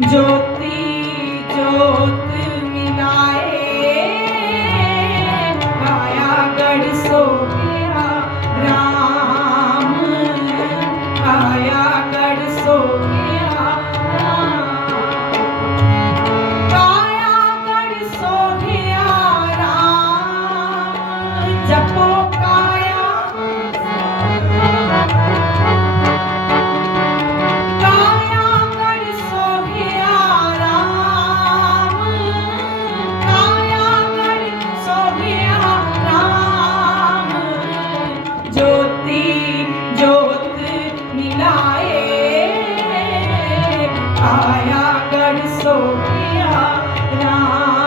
जो I'm so young.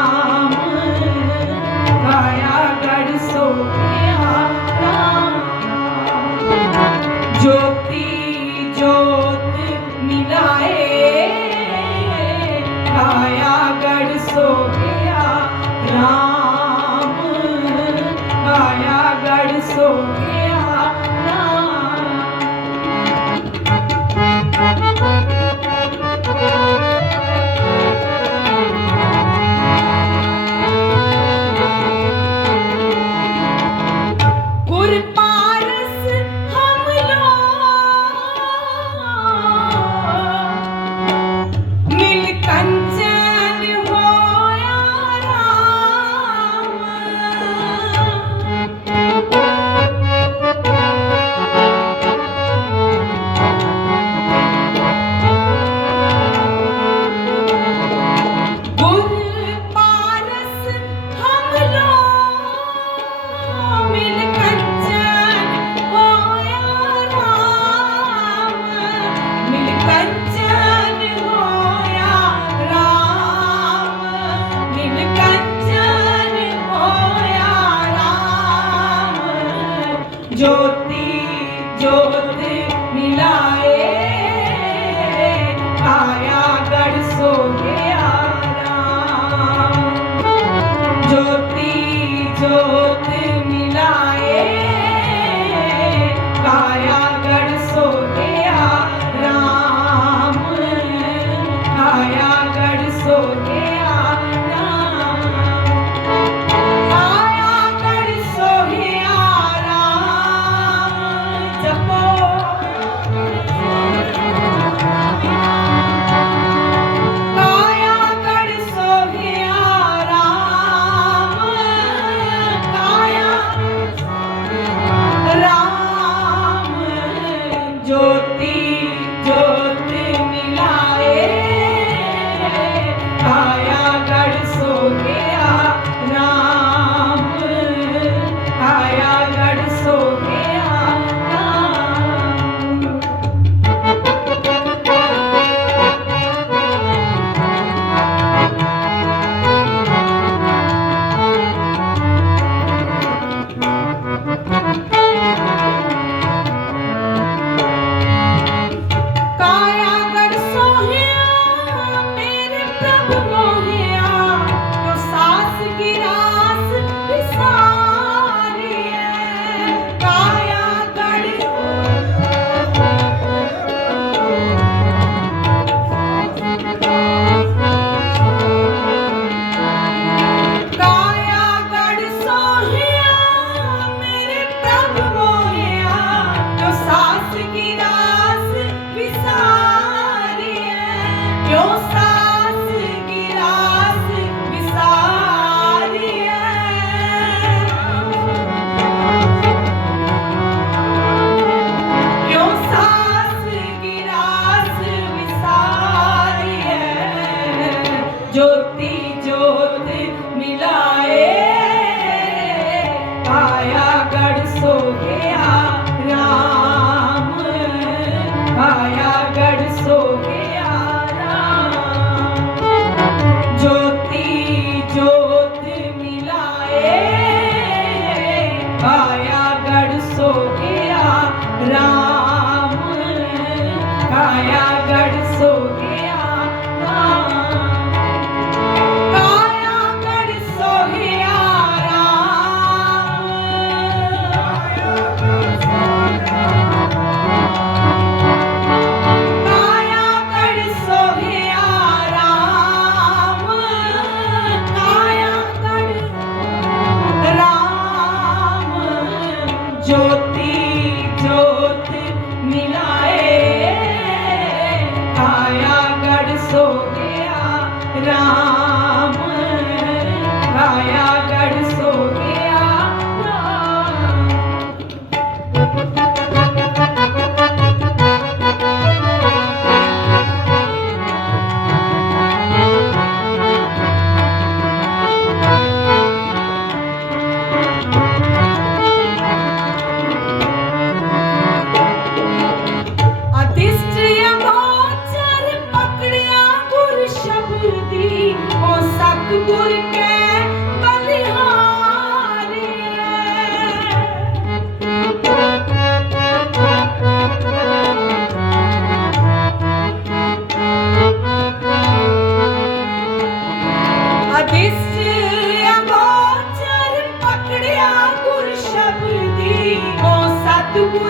to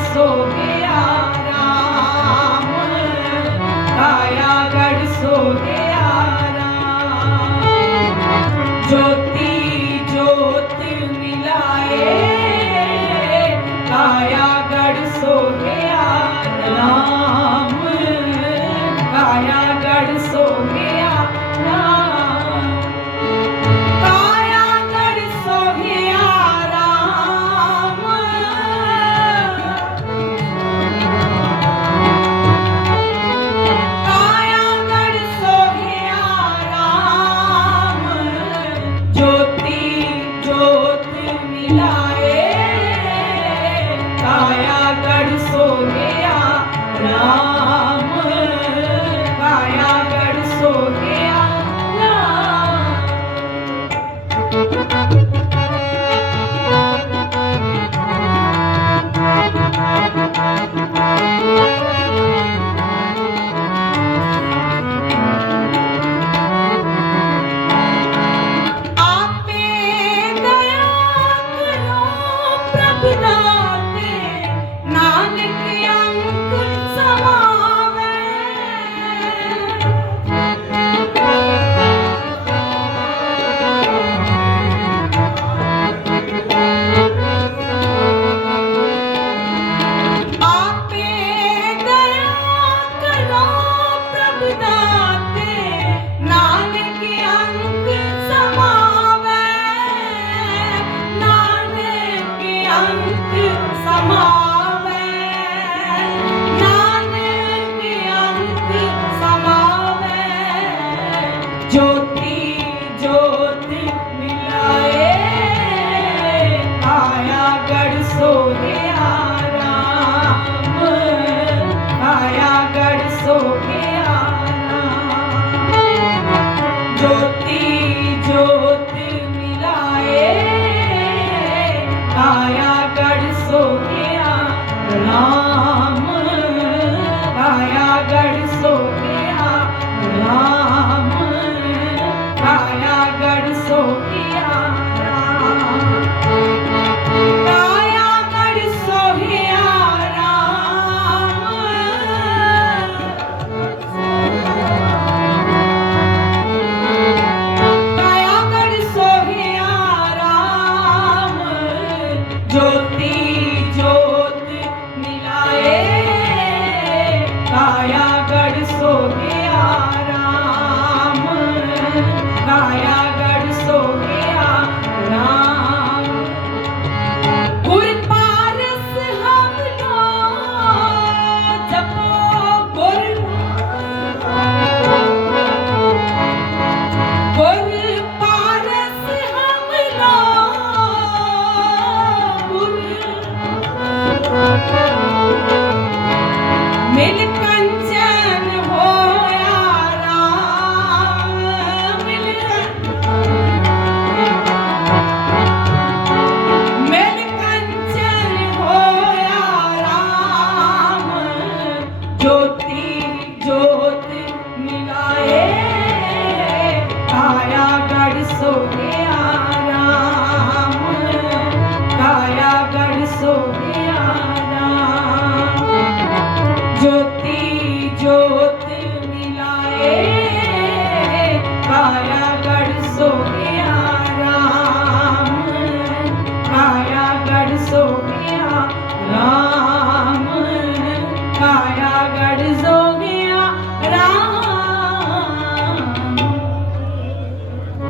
ज्योति ज्योति मिलाए काया